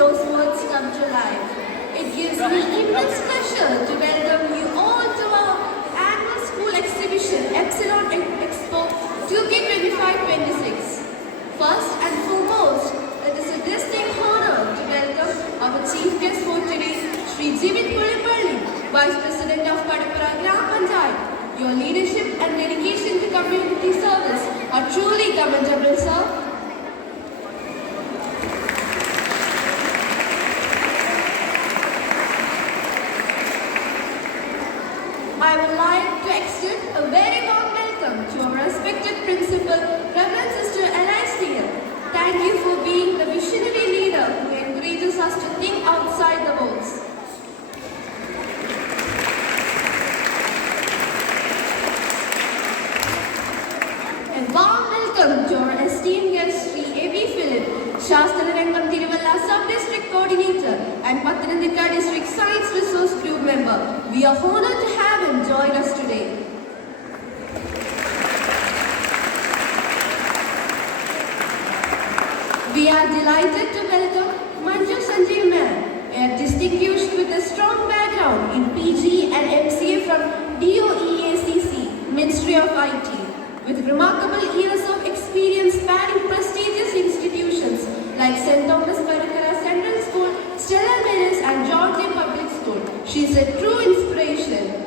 those words come to life. It gives me immense pleasure to welcome you all to our annual school exhibition, Epsilon Expo 2K25-26. First and foremost, it is a distinct honor to welcome our chief guest for today, Sri Jivin Pulippalli, Vice President of Kadappara Gram Panchayat. Your leadership and dedication to community service are truly commendable, sir. I would like to extend a very warm welcome to our respected principal, Reverend Sister L.I.C.L. Thank you for being the visionary leader who encourages us to think outside the box. A warm welcome to our esteemed guest, Sri A.B. Philip, Shastrarangam Tiruvalla Sub-District Coordinator and Pathanamthitta District Science Resource Group Member. We are honored to have him join us today. We are delighted to welcome Manju Sanjeev Ma'am, a distinguished with a strong background in PG and MCA from DOEACC, Ministry of IT. With remarkable years of experience spanning prestigious institutions like St. Thomas Perukara Central School, Stella Maris and Georgia Public School, she is a true inspiration.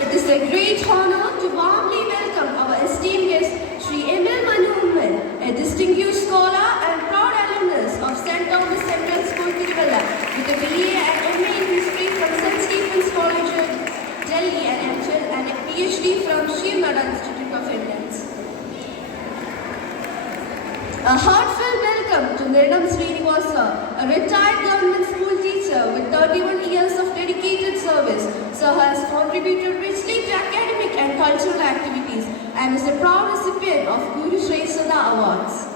It is a great honor to warmly welcome our esteemed guest, Sri M.L. Manoharan, a distinguished scholar and proud alumnus of St. Thomas Central School, Tiruvalla, with a BA and MA in History from St. Stephen's College, Delhi, and MPhil and a PhD from Shiv Nada Institute of Finance. A heartfelt welcome to Nirdam Srinivasa, a retired government school teacher with 31 years of dedicated service. Sir has contributed richly to academic and cultural activities and is a proud recipient of Guru Shri Sada Awards.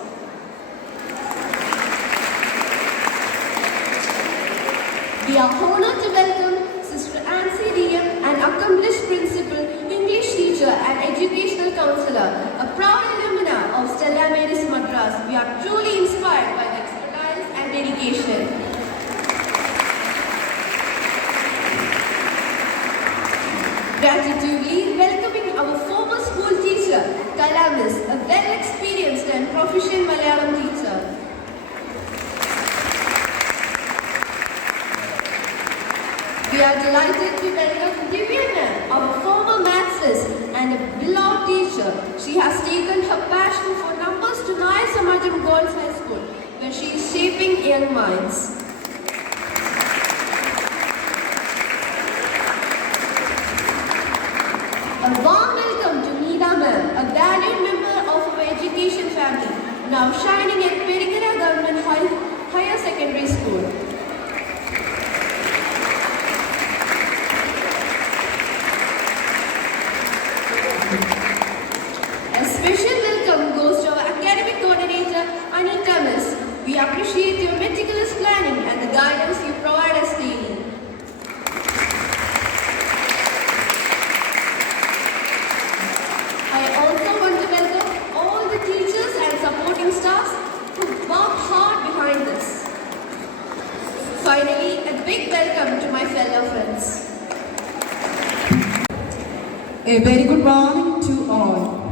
We are honored to welcome Sister Ansi DM, an accomplished principal, English teacher and educational counselor, a proud alumna of Stella Maris Madras. We are truly inspired by the expertise and dedication. Gratitude welcoming our former school teacher, Kalamis, a well-experienced and proficient Malayalam teacher. We are delighted to welcome Divya, our former maths and a beloved teacher. She has taken her passion for numbers to Naya Samajam Girls High School, where she is shaping young minds. A warm welcome to Needa Ma'am, a valued member of our education family, now shining at Perikara Government Higher Secondary School. A special welcome goes to our academic coordinator, Anita Miss. We appreciate your meticulous planning and the guidance you provide us daily. I also want to welcome all the teachers and supporting staffs who worked hard behind this. Finally, a big welcome to my fellow friends. A very good morning to all.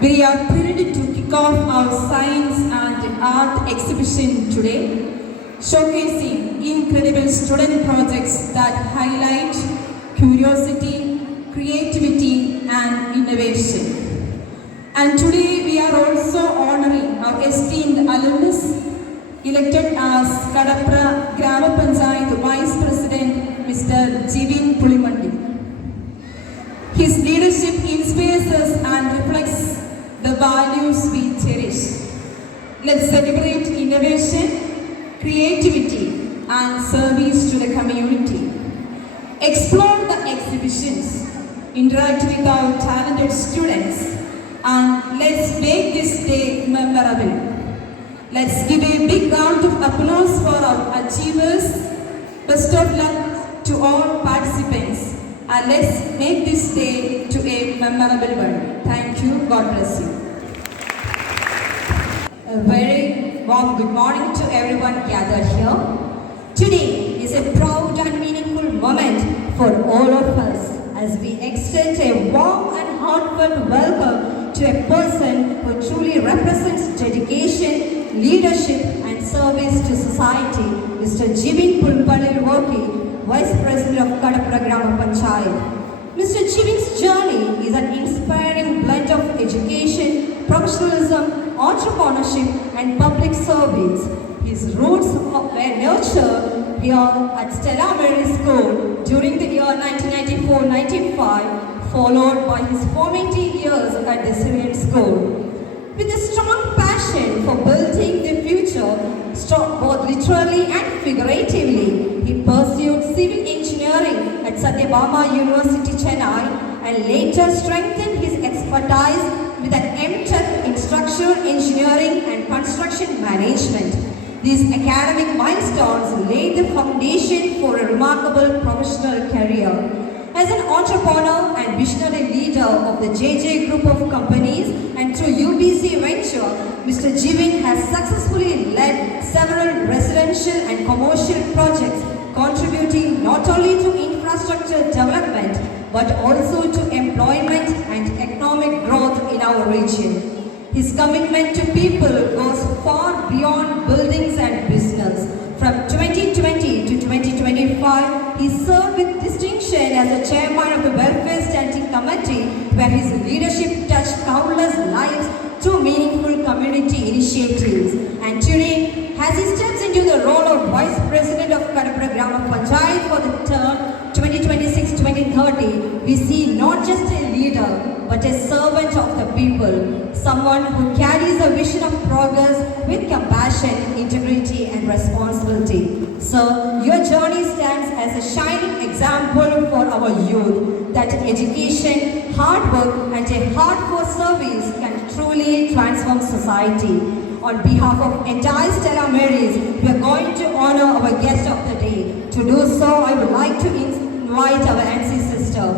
We are thrilled to kick off our science and art exhibition today, showcasing incredible student projects that highlight curiosity, creativity and innovation. And today we are also honoring our esteemed alumnus elected as Kadappara Gram Panchayat Vice President Mr. Jivin Pulippalli. His leadership inspires us and reflects the values we cherish. Let's celebrate innovation, creativity and service to the community. Explore the exhibitions, interact with our talented students and let's make this day memorable. Let's give a big round of applause for our achievers. Best of luck to all participants. And let's make this day to a memorable one. Thank you. God bless you. A very warm good morning to everyone gathered here. Today is a proud and meaningful moment for all of us as we extend a warm and heartfelt welcome to a person who truly represents dedication, leadership and service to society, Mr. Jibin Pulpalilwoki, Vice President of Kadapura Grama Panchayat. Mr. Jibin's journey is an inspiring blend of education, professionalism, entrepreneurship and public service. His roots were nurtured here at Stella Maris School during the year 1994-95, followed by his formative years at the Syrian School. With a strong passion for building the future, both literally and figuratively, he pursued civil engineering at Satyabama University, Chennai, and later strengthened his expertise with an M.Tech in structural engineering and construction management. These academic milestones laid the foundation for a remarkable professional career. As an entrepreneur and visionary leader of the JJ Group of companies and through UBC Venture, Mr. Jibin has successfully led several residential and commercial projects, contributing not only to infrastructure development but also to employment and economic growth in our region. His commitment to people goes far beyond buildings and business. From 2020 to 2025, he served with distinction as the chairman of the Welfare Standing Committee, where his leadership touched countless lives through meaningful community initiatives. And today, as he steps into the role of Vice President of Kadapura Grama Panchayat for the term 2026-2030, we see not just a leader, but a servant of the people, someone who carries a vision of progress with compassion, integrity and responsibility. So, your journey stands as a shining example for our youth that education, hard work and a heart for service can truly transform society. On behalf of entire Stella Maris, we are going to honor our guest of the day. To do so, I would like to invite our NC sister.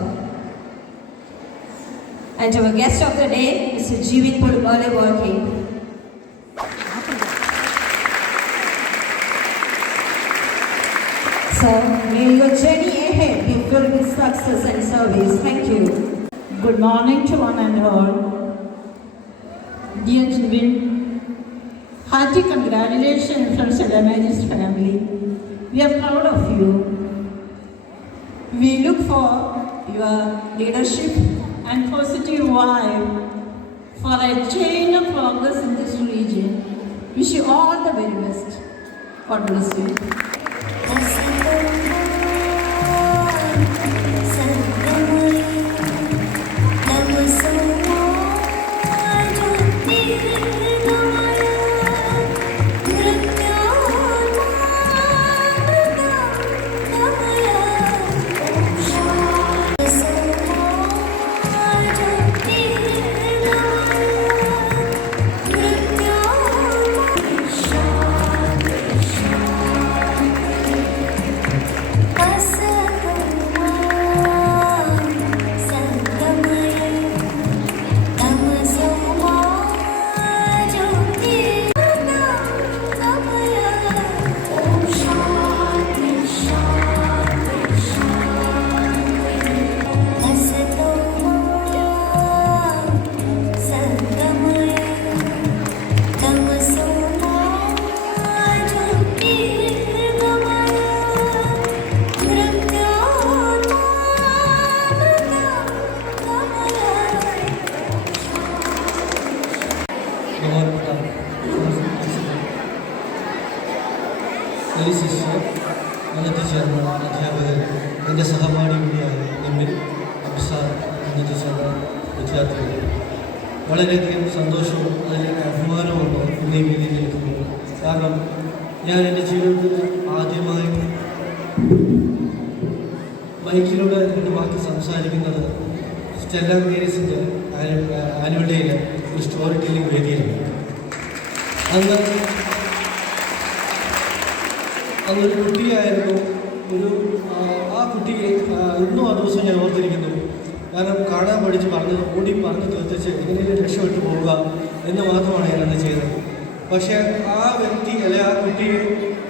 And our guest of the day, Mr. Jibin Pulpalilwoki. So, may your journey ahead be filled with success and service. Thank you. Good morning to one and all. Dear Jibin, hearty congratulations from Stella Maris family. We are proud of you. We look for your leadership and positive vibe for a chain of progress in this region. Wish you all the very best. God bless you. ഇന്നത്തെ ചേർന്ന അധ്യാപകർ, എൻ്റെ സഹപാഠി കൂടിയായ നിമ്മിൽ, അബ്സാർ, ഇന്നത്തെ ചേർന്ന വിദ്യാർത്ഥികൾ, വളരെയധികം സന്തോഷവും അതിലേക്ക് അഭിമാനമുണ്ട് ഇന്ന് ഈ വേദിയിൽ നിൽക്കുന്നത്. കാരണം ഞാൻ എൻ്റെ ജീവിതത്തിൽ ആദ്യമായി മൈക്കിലൂടെ രണ്ട് വാക്ക് സംസാരിക്കുന്നത് സ്റ്റെല്ല മേരീസിൻ്റെ ആനുവൽ ഡേയിലെ ഒരു സ്റ്റോറി ടെല്ലിംഗ് വേദിയിലാണ്. അന്നൊരു കുട്ടിയായിരുന്നു ആ കുട്ടിയെ ഇന്നും ആ ദിവസം ഞാൻ ഓർത്തിരിക്കുന്നു. കാരണം കാണാൻ പഠിച്ച് പറഞ്ഞ് തീർത്തിച്ച് എങ്ങനെയും രക്ഷപ്പെട്ടു പോവുക എന്ന് മാത്രമാണ് ഞാൻ അന്ന് ചെയ്തത്. പക്ഷേ ആ വ്യക്തി അല്ലെങ്കിൽ ആ കുട്ടിയെ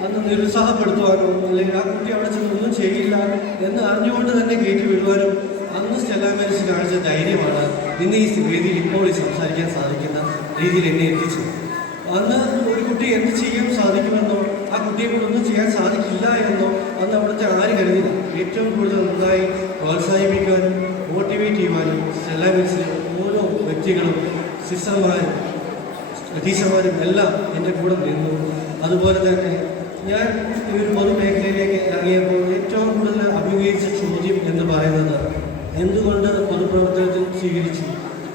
അന്ന് നിരുത്സാഹപ്പെടുത്തുവാനോ അല്ലെങ്കിൽ ആ കുട്ടി അവിടെ ചെന്ന് ഒന്നും ചെയ്യില്ല എന്ന് അറിഞ്ഞുകൊണ്ട് തന്നെ കയറ്റി വിടുവാനും അന്ന് സ്റ്റെല്ല മേരീസ് കാണിച്ച ധൈര്യമാണ് ഇന്ന് ഈ വേദിയിൽ ഇപ്പോൾ സംസാരിക്കാൻ സാധിക്കുന്ന രീതിയിൽ എന്നെ എത്തിച്ചു. അന്ന് ഒരു കുട്ടി എന്ത് ചെയ്യാൻ സാധിക്കുമെന്നോ ആ കുട്ടിയെ കൊണ്ടൊന്നും ചെയ്യാൻ സാധിക്കില്ല എന്നോ അന്ന് അവിടുത്തെ ആര് കരുതില്ല. ഏറ്റവും കൂടുതൽ നന്നായി പ്രോത്സാഹിപ്പിക്കുവാനും മോട്ടിവേറ്റ് ചെയ്യുവാനും സ്റ്റെല്ല മേരീസിലെ ഓരോ വ്യക്തികളും സിസ്റ്റർമാരും ടീച്ചർമാരും എല്ലാം എൻ്റെ കൂടെ നിന്നു. അതുപോലെ തന്നെ ഞാൻ ഈ ഒരു പൊതുമേഖലയിലേക്ക് ഇറങ്ങിയപ്പോൾ ഏറ്റവും കൂടുതൽ അഭിമുഖീകരിച്ച ചോദ്യം എന്ന് പറയുന്നത് എന്തുകൊണ്ട് പൊതുപ്രവർത്തനത്തിൽ സ്വീകരിച്ചു?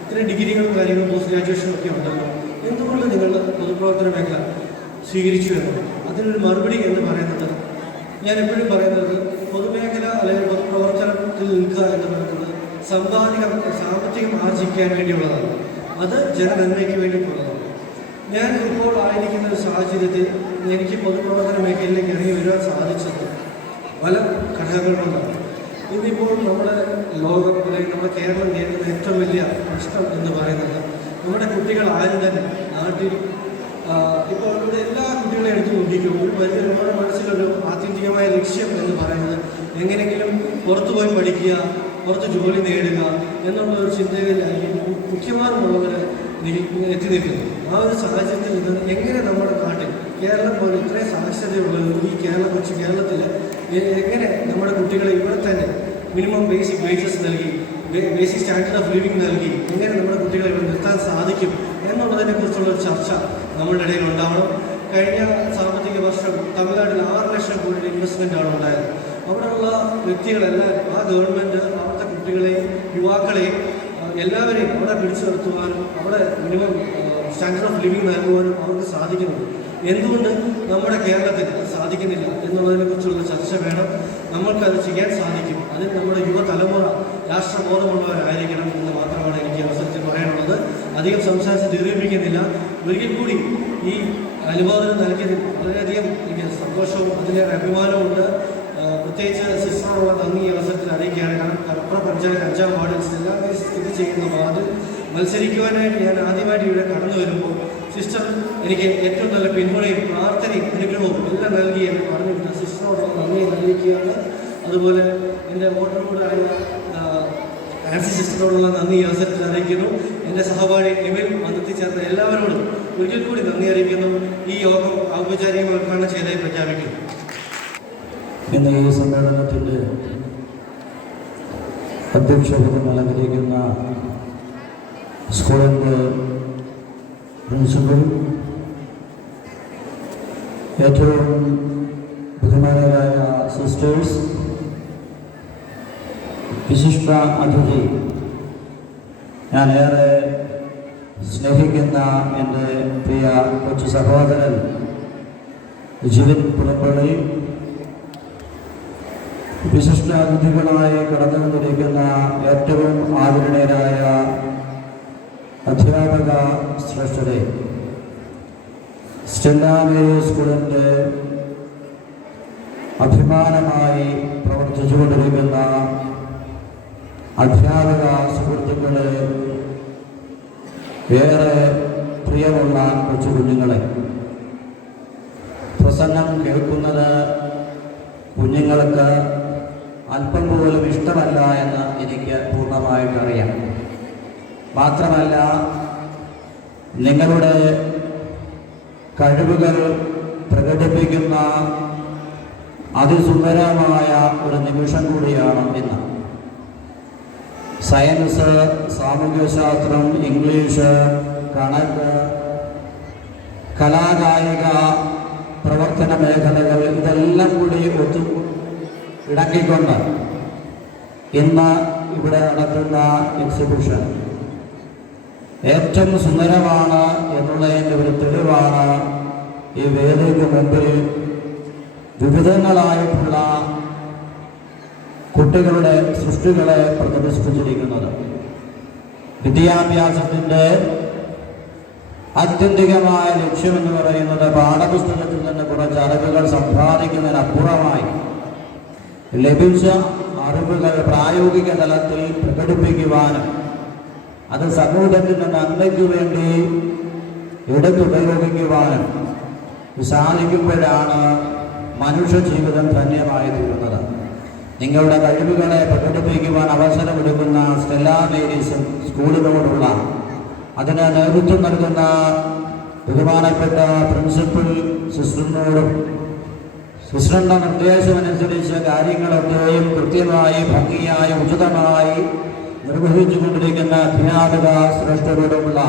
ഇത്രയും ഡിഗ്രികളും കാര്യങ്ങളും പോസ്റ്റ് ഗ്രാജുവേഷനും ഒക്കെ ഉണ്ടല്ലോ, എന്തുകൊണ്ട് നിങ്ങൾ പൊതുപ്രവർത്തന മേഖല സ്വീകരിച്ചു എന്ന്? അതിനൊരു മറുപടി എന്ന് പറയുന്നത് ഞാൻ എപ്പോഴും പറയുന്നത് പൊതുമേഖല അല്ലെങ്കിൽ പൊതുപ്രവർത്തനത്തിൽ നിൽക്കുക എന്ന് പറയുന്നത് സാമ്പത്തികം ആർജിക്കാൻ വേണ്ടിയുള്ളതാണ്. അത് ജനനന്മയ്ക്ക് വേണ്ടിയിട്ടുള്ളതാണ്. ഞാൻ ഇപ്പോൾ ആയിരിക്കുന്ന ഒരു സാഹചര്യത്തിൽ എനിക്ക് പൊതുപ്രവർത്തന മേഖലയിലേക്ക് ഇറങ്ങി വരുവാൻ സാധിച്ചത് പല ഘടകങ്ങൾ കൊണ്ടാണ്. ഇന്നിപ്പോൾ നമ്മുടെ ലോകം അല്ലെങ്കിൽ നമ്മുടെ കേരളം നേരിടുന്ന ഏറ്റവും വലിയ പ്രശ്നം എന്ന് പറയുന്നത് നമ്മുടെ കുട്ടികൾ ആരും തന്നെ നാട്ടിൽ ഇപ്പോൾ ഇവിടെ എല്ലാ കുട്ടികളെയും എടുത്തു നോക്കിക്കും ഒരു വലിയ നമ്മുടെ മനസ്സിലൊരു ആത്യന്തികമായ ലക്ഷ്യം എന്ന് പറയുന്നത് എങ്ങനെയെങ്കിലും പുറത്തുപോയി പഠിക്കുക, പുറത്ത് ജോലി നേടുക എന്നുള്ള ഒരു ചിന്തയിലായിരിക്കും മുഖ്യമാർന്നുള്ളവർ എത്തി നിൽക്കുന്നു. ആ ഒരു സാഹചര്യത്തിൽ നിന്ന് എങ്ങനെ നമ്മുടെ നാട്ടിൽ കേരളം പോലെ ഇത്രയും സാക്ഷരതയുള്ള ഈ കൊച്ചു കേരളത്തിൽ എങ്ങനെ നമ്മുടെ കുട്ടികളെ ഇവിടെ തന്നെ മിനിമം ബേസിക് വേജസ് നൽകി ബേസിക് സ്റ്റാൻഡേർഡ് ഓഫ് ലിവിങ് നൽകി എങ്ങനെ നമ്മുടെ കുട്ടികളെ ഇവിടെ നിർത്താൻ സാധിക്കും എന്നുള്ളതിനെക്കുറിച്ചുള്ള ഒരു ചർച്ച നമ്മളുടെ ഇടയിൽ ഉണ്ടാവണം. കഴിഞ്ഞ സാമ്പത്തിക വർഷം തമിഴ്നാട്ടിൽ 6 ലക്ഷം കോടിയുടെ ഇൻവെസ്റ്റ്മെൻറ്റാണ് ഉണ്ടായത്. അവിടെയുള്ള വ്യക്തികളെല്ലാം ആ ഗവൺമെൻറ് അവിടുത്തെ കുട്ടികളെയും യുവാക്കളെയും എല്ലാവരെയും അവിടെ പിടിച്ചു നിർത്തുവാനും അവിടെ മിനിമം സ്റ്റാൻഡേർഡ് ഓഫ് ലിവിങ് നൽകുവാനും അവർക്ക് സാധിക്കുന്നുണ്ട്. എന്തുകൊണ്ട് നമ്മുടെ കേരളത്തിൽ അത് സാധിക്കുന്നില്ല എന്നുള്ളതിനെക്കുറിച്ചുള്ള ചർച്ച വേണം. നമ്മൾക്കത് ചെയ്യാൻ സാധിക്കും. അതിന് നമ്മുടെ യുവതലമുറ രാഷ്ട്രബോധമുള്ളവരായിരിക്കണം എന്ന് മാത്രമാണ് എനിക്ക് അവസരത്തിൽ പറയാനുള്ളത്. അധികം സംസാരിച്ച് ദീർഘിപ്പിക്കുന്നില്ല. ഒരിക്കൽ കൂടി ഈ അനുമോദനം നൽകിയതിൽ വളരെയധികം എനിക്ക് സന്തോഷവും അതിലേറെ അഭിമാനമുണ്ട്. പ്രത്യേകിച്ച് സിസ്റ്ററോടുള്ള നന്ദി ഈ അവസരത്തിൽ അറിയിക്കുകയാണ്. കാരണം കടപ്പുറ പഞ്ചായത്ത് 5-ാം വാർഡിൽ സ്റ്റെല്ല മേരീസ് സ്ഥിതി ചെയ്യുന്ന വാർഡിൽ മത്സരിക്കുവാനായിട്ട് ഞാൻ ആദ്യമായിട്ട് ഇവിടെ കടന്നു വരുമ്പോൾ സിസ്റ്റർ എനിക്ക് ഏറ്റവും നല്ല പിന്തുണയും പ്രാർത്ഥനയും അനുഗ്രഹവും എല്ലാം നൽകി എന്ന് പറഞ്ഞിട്ട് സിസ്റ്ററോടുള്ള നന്ദി അറിയിക്കുകയാണ്. അതുപോലെ എൻ്റെ വോട്ടറോടായ ആൻസി സിസ്റ്ററോടുള്ള നന്ദി ഈ അവസരത്തിൽ അറിയിക്കുന്നു. എൻ്റെ സഹപാഠി എമിൽ വന്നെത്തിച്ചേർന്ന എല്ലാവരോടും ഒരിക്കൽ കൂടി നന്ദി അറിയിക്കുന്നു. ഈ യോഗം ഔപചാരികമായി ഉദ്ഘാടനം ചെയ്തതായി പ്രഖ്യാപിക്കുന്നു. ഇന്ന് ഈ സമ്മേളനത്തിൻ്റെ അധ്യക്ഷപദം അലങ്കരിക്കുന്ന സ്കൂളിൻ്റെ പ്രിൻസിപ്പൽ, ഏറ്റവും ബഹുമാനരായ സിസ്റ്റേഴ്സ്, വിശിഷ്ട അതിഥി, ഞാൻ ഏറെ സ്നേഹിക്കുന്ന എൻ്റെ പ്രിയ കൊച്ചു സഹോദരൻ ജിവിൻ പുറപ്പള്ളി, വിശിഷ്ട അതിഥികളായി കടന്നു വന്നിരിക്കുന്ന ഏറ്റവും ആദരണീയരായ അധ്യാപക ശ്രേഷ്ഠരെ, സ്റ്റെല്ല മേരീസ് സ്കൂളിൻ്റെ അഭിമാനമായി പ്രവർത്തിച്ചുകൊണ്ടിരിക്കുന്ന അധ്യാപക സുഹൃത്തുക്കളെ, ഏറെ പ്രിയമുള്ള കൊച്ചു കുഞ്ഞുങ്ങളെ, പ്രസംഗം കേൾക്കുന്നത് കുഞ്ഞുങ്ങൾക്ക് അല്പം പോലും ഇഷ്ടമല്ല എന്ന് എനിക്ക് പൂർണ്ണമായിട്ടറിയാം. മാത്രമല്ല, നിങ്ങളുടെ കഴിവുകൾ പ്രകടിപ്പിക്കുന്ന അതിസുന്ദരമായ ഒരു നിമിഷം കൂടിയാണ് ഇന്ന്. സയൻസ്, സാമൂഹ്യശാസ്ത്രം, ഇംഗ്ലീഷ്, കണക്ക്, കലാകായിക പ്രവർത്തന മേഖലകൾ ഇതെല്ലാം കൂടി ഇണക്കിക്കൊണ്ട് ഇന്ന് ഇവിടെ നടത്തുന്ന എക്സിബിഷൻ ഏറ്റവും സുന്ദരമാണ് എന്നുള്ളതിൻ്റെ ഒരു തെളിവാണ് ഈ വേദിക്ക് മുമ്പിൽ വിവിധങ്ങളായിട്ടുള്ള കുട്ടികളുടെ സൃഷ്ടികളെ പ്രദർശിപ്പിച്ചിരിക്കുന്നത്. വിദ്യാഭ്യാസത്തിൻ്റെ ആത്യന്തികമായ ലക്ഷ്യമെന്ന് പറയുന്നത് പാഠപുസ്തകത്തിൽ നിന്ന് കുറച്ച് അറിവുകൾ സമ്പാദിക്കുന്നതിനപ്പുറമായി ലഭിച്ച അറിവുകൾ പ്രായോഗിക തലത്തിൽ പ്രകടിപ്പിക്കുവാനും അത് സമൂഹത്തിൻ്റെ നന്മയ്ക്ക് വേണ്ടി എടുത്തുപയോഗിക്കുവാനും സാധിക്കുമ്പോഴാണ് മനുഷ്യ ജീവിതം ധന്യമായി തീരുന്നത്. നിങ്ങളുടെ കഴിവുകളെ പ്രകടിപ്പിക്കുവാൻ അവസരമെടുക്കുന്ന സ്റ്റെല്ലാ മേരീസ് സ്കൂളിനോടുള്ള അതിന് നേതൃത്വം നൽകുന്ന ബഹുമാനപ്പെട്ട പ്രിൻസിപ്പൽ സിസ്റ്ററിനോടും സിസ്റ്ററിൻ്റെ നിർദ്ദേശമനുസരിച്ച് കാര്യങ്ങളൊക്കെയും കൃത്യമായി ഭംഗിയായി ഉചിതമായി നിർവഹിച്ചുകൊണ്ടിരിക്കുന്ന അധ്യാപക ശ്രേഷ്ഠരോടുമുള്ള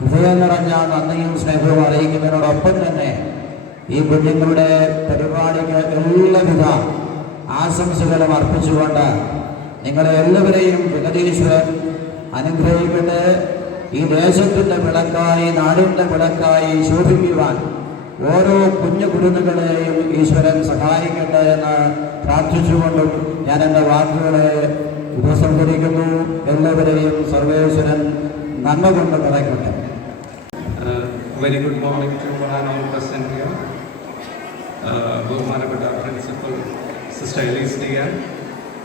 ഹൃദയം നിറഞ്ഞ നന്ദിയും സ്നേഹവും അറിയിക്കുന്നതിനോടൊപ്പം തന്നെ ഈ കുഞ്ഞുങ്ങളുടെ പരിപാടിക്ക് എല്ലാവിധ ആശംസകളും അർപ്പിച്ചുകൊണ്ട് നിങ്ങളെ എല്ലാവരെയും ജഗദീശ്വരൻ അനുഗ്രഹിക്കട്ടെ. ഈ ദേശത്തിൻ്റെ വിളക്കായി നാടിൻ്റെ വിളക്കായി ശോഭിക്കുവാൻ ഓരോ കുഞ്ഞു കുരുന്നുകളെയും ഈശ്വരൻ സഹായിക്കട്ടെ എന്ന് പ്രാർത്ഥിച്ചുകൊണ്ടും ഞാൻ എൻ്റെ വാക്കുകളെ ഉപസംഹരിക്കുന്നു. എല്ലാവരെയും സർവേശ്വരൻ നന്മ കൊണ്ട് നിറയ്ക്കട്ടെ. Very good morning to one all present here. ബഹുമാനപ്പെട്ട പ്രിൻസിപ്പൽ സിസ്റ്റർ എലീസ് ഡിയാൻ,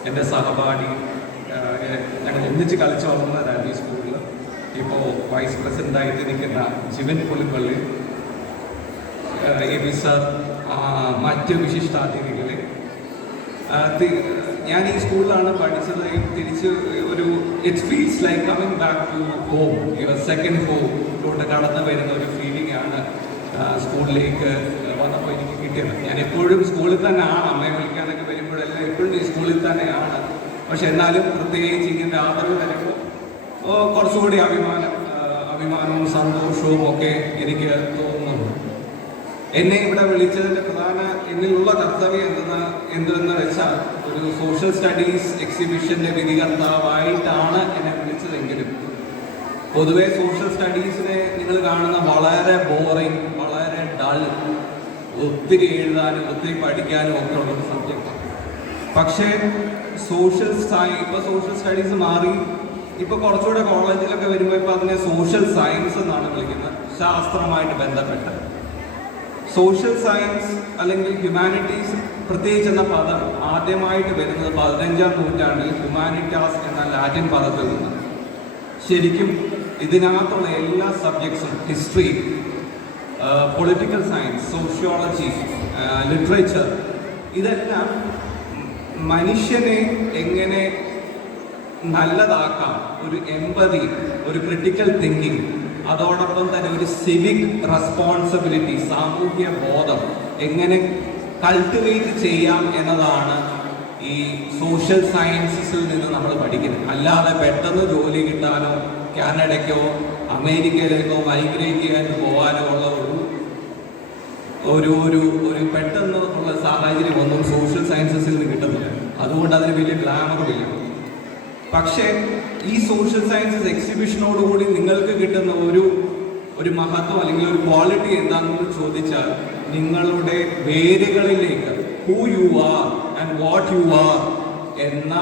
എൻ്റെ സഹപാഠി, ഞങ്ങൾ ഒന്നിച്ച് കളിച്ചു വളർന്നതാണ് ഈ സ്കൂളിൽ. ഇപ്പോൾ വൈസ് പ്രസിഡൻ്റായിട്ട് നിൽക്കുന്ന Jivin Pulippally, A B sir, മറ്റ് വിശിഷ്ടാതിഥികൾ. ഞാൻ ഈ സ്കൂളിലാണ് പഠിച്ചത്. തിരിച്ച് ഒരു it feels like coming back to home, your second ഹോമിലോട്ട് കടന്നു വരുന്ന ഒരു ഫീലിംഗ് ആണ് സ്കൂളിലേക്ക് വന്നപ്പോൾ എനിക്ക് കിട്ടിയത്. ഞാൻ എപ്പോഴും സ്കൂളിൽ തന്നെയാണ്, അമ്മയെ വിളിക്കാനൊക്കെ വരുമ്പോഴെല്ലാം എപ്പോഴും ഈ സ്കൂളിൽ തന്നെയാണ്. പക്ഷെ എന്നാലും പ്രത്യേകിച്ച് ഇങ്ങനെ ആദരവ് തരുമ്പോൾ കുറച്ചുകൂടി അഭിമാനവും സന്തോഷവും ഒക്കെ എനിക്ക് തോന്നുന്നു. എന്നെ ഇവിടെ വിളിച്ചതിൻ്റെ പ്രധാന എന്നിലുള്ള കർത്തവ്യം എന്തെന്ന് വെച്ചാൽ ഒരു സോഷ്യൽ സ്റ്റഡീസ് എക്സിബിഷൻ്റെ വിധികർത്താവായിട്ടാണ് എന്നെ വിളിച്ചതെങ്കിലും പൊതുവെ സോഷ്യൽ സ്റ്റഡീസിനെ നിങ്ങൾ കാണുന്ന വളരെ ബോറിങ്, വളരെ ഡൾ, ഒത്തിരി എഴുതാനും ഒത്തിരി പഠിക്കാനും ഒക്കെ ഉള്ളൊരു സബ്ജക്റ്റ്. പക്ഷേ ഇപ്പോൾ സോഷ്യൽ സ്റ്റഡീസ് മാറി. ഇപ്പോൾ കുറച്ചുകൂടെ കോളേജിലൊക്കെ വരുമ്പോൾ ഇപ്പോൾ അതിനെ സോഷ്യൽ സയൻസ് എന്നാണ് വിളിക്കുന്നത്. ശാസ്ത്രമായിട്ട് ബന്ധപ്പെട്ട് സോഷ്യൽ സയൻസ് അല്ലെങ്കിൽ ഹ്യൂമാനിറ്റീസ് പ്രത്യേകിച്ച് എന്ന പദം ആദ്യമായിട്ട് വരുന്നത് 15-ാം നൂറ്റാണ്ടിൽ ഹ്യൂമാനിറ്റാസ് എന്ന ലാറ്റിൻ പദത്തിൽ നിന്ന്. ശരിക്കും ഇതിനകത്തുള്ള എല്ലാ സബ്ജക്ട്സും history, political science, sociology, literature, ഇതെല്ലാം മനുഷ്യനെ എങ്ങനെ നല്ലതാക്കാം, ഒരു എമ്പതി, ഒരു ക്രിട്ടിക്കൽ തിങ്കിങ്, അതോടൊപ്പം തന്നെ ഒരു സിവിക് റെസ്പോൺസിബിലിറ്റി, സാമൂഹ്യ ബോധം എങ്ങനെ കൾട്ടിവേറ്റ് ചെയ്യാം എന്നതാണ് ഈ സോഷ്യൽ സയൻസസിൽ നിന്ന് നമ്മൾ പഠിക്കുന്നത്. അല്ലാതെ പെട്ടെന്ന് ജോലി കിട്ടാനോ കാനഡയ്ക്കോ അമേരിക്കയിലേക്കോ മൈഗ്രേറ്റ് ചെയ്യാൻ പോകാനോ ഉള്ള ഒരു പെട്ടെന്ന് ഉള്ള സാഹചര്യം ഒന്നും സോഷ്യൽ സയൻസസിൽ നിന്ന് കിട്ടുന്നില്ല. അതുകൊണ്ട് അതിന് വലിയ ഗ്ലാമറുമില്ല. പക്ഷേ ഈ സോഷ്യൽ സയൻസസ് എക്സിബിഷനോടുകൂടി നിങ്ങൾക്ക് കിട്ടുന്ന ഒരു മഹത്വം അല്ലെങ്കിൽ ഒരു ക്വാളിറ്റി എന്താണെന്ന് ചോദിച്ചാൽ നിങ്ങളുടെ വേരുകളിലേക്ക് who you are and what you are എന്ന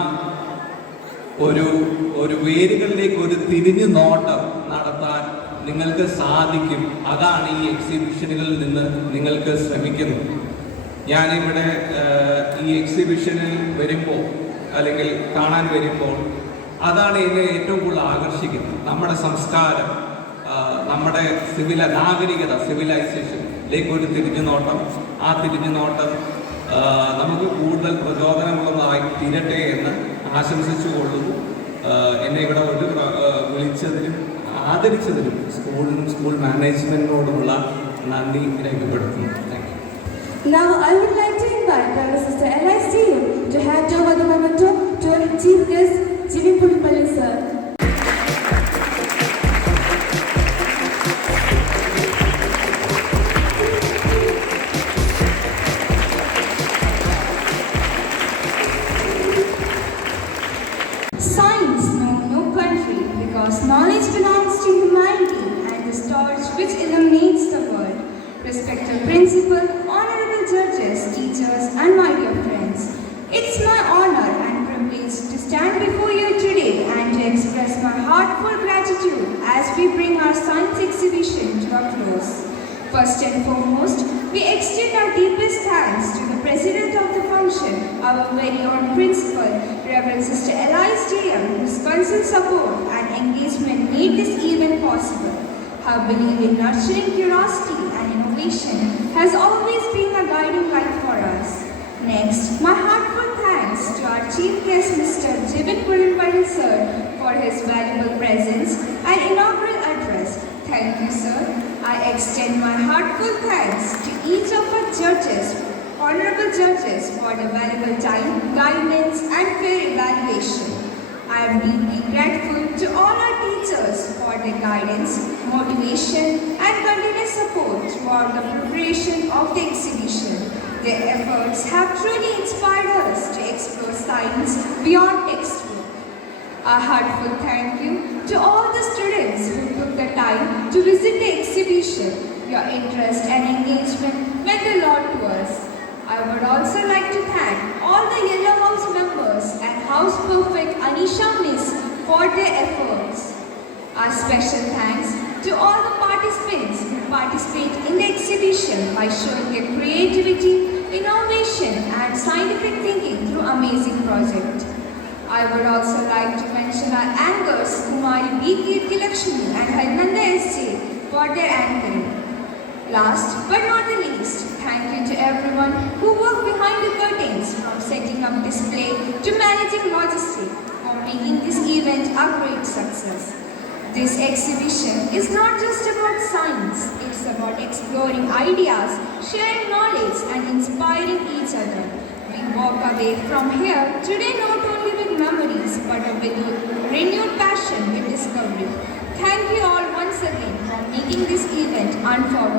ഒരു വേരുകളിലേക്ക് ഒരു തിരിഞ്ഞു നോട്ടം നടത്താൻ നിങ്ങൾക്ക് സാധിക്കും. അതാണ് ഈ എക്സിബിഷനുകളിൽ നിന്ന് നിങ്ങൾക്ക് ശ്രമിക്കുന്നത്. ഞാനിവിടെ ഈ എക്സിബിഷനിൽ വരുമ്പോൾ അല്ലെങ്കിൽ കാണാൻ വരുമ്പോൾ അതാണ് എന്നെ ഏറ്റവും കൂടുതൽ ആകർഷിക്കുന്നത്. നമ്മുടെ സംസ്കാരം, നമ്മുടെ നാഗരികത, സിവിലൈസേഷനിലേക്ക് ഒരു തിരിഞ്ഞുനോട്ടം. ആ തിരിഞ്ഞുനോട്ടം നമുക്ക് കൂടുതൽ പ്രചോദനമുള്ളതായി തീരട്ടെ എന്ന് ആശംസിച്ചുകൊള്ളുന്നു. എന്നെ ഇവിടെ വിളിച്ചതിനും ആദരിച്ചതിനും സ്കൂളിനും സ്കൂൾ മാനേജ്മെന്റിനോടുമുള്ള നന്ദി രേഖപ്പെടുത്തുന്നു. Thank you. Now I would like to invite Dr. Sister Elise Dian to hand over the memento to our chief guest, Jivin Pulipalli sir. Science knows no country because knowledge belongs to humanity and is torch which illuminates the world. Respected principal, honorable judges, teachers and my dear friends, it's my honor and privilege to stand before you today and to express my heartfelt gratitude as we bring our science exhibition to a close. First and foremost, we extend our deepest thanks to the President of the Foundation, function, our very own principal, Reverend Sister Elias DM, whose constant support and engagement made this event possible. Her belief in nurturing curiosity and innovation has always been a guiding light for us. Next, my heartfelt thanks to our Chief Guest Mr. Jibin Puranpadi Sir for his valuable presence and inaugural address. Thank you, sir. I extend my heartfelt thanks to each of our judges, honorable judges, for the valuable time, guidance and fair evaluation. I am deeply grateful to all our teachers for their guidance, motivation and continuous support throughout the preparation of the exhibition. Their efforts have truly inspired us to explore science beyond textbook. A heartfelt thank you to all the students who took the time to visit the exhibition. Your interest and engagement meant a lot to us. I would also like to thank all the Yellow House members and House Perfect Anisha Miss for their efforts. Our special thanks to all the participants who participate in the exhibition by showing their creativity, innovation and scientific thinking through amazing project. I would also like to mention our anchors Kumari B. Kirti Lakshmi and Harnanda S.J. for their anchoring. Last but not the least, thank you to everyone who worked behind the curtains, from setting up display to managing logistics, for making this event a great success. This exhibition is not just about science, it's about exploring ideas, sharing knowledge and inspiring each other. We walk away from here today not only with memories but with renewed passion with discovery. Thank you all once again for making this event unforgettable.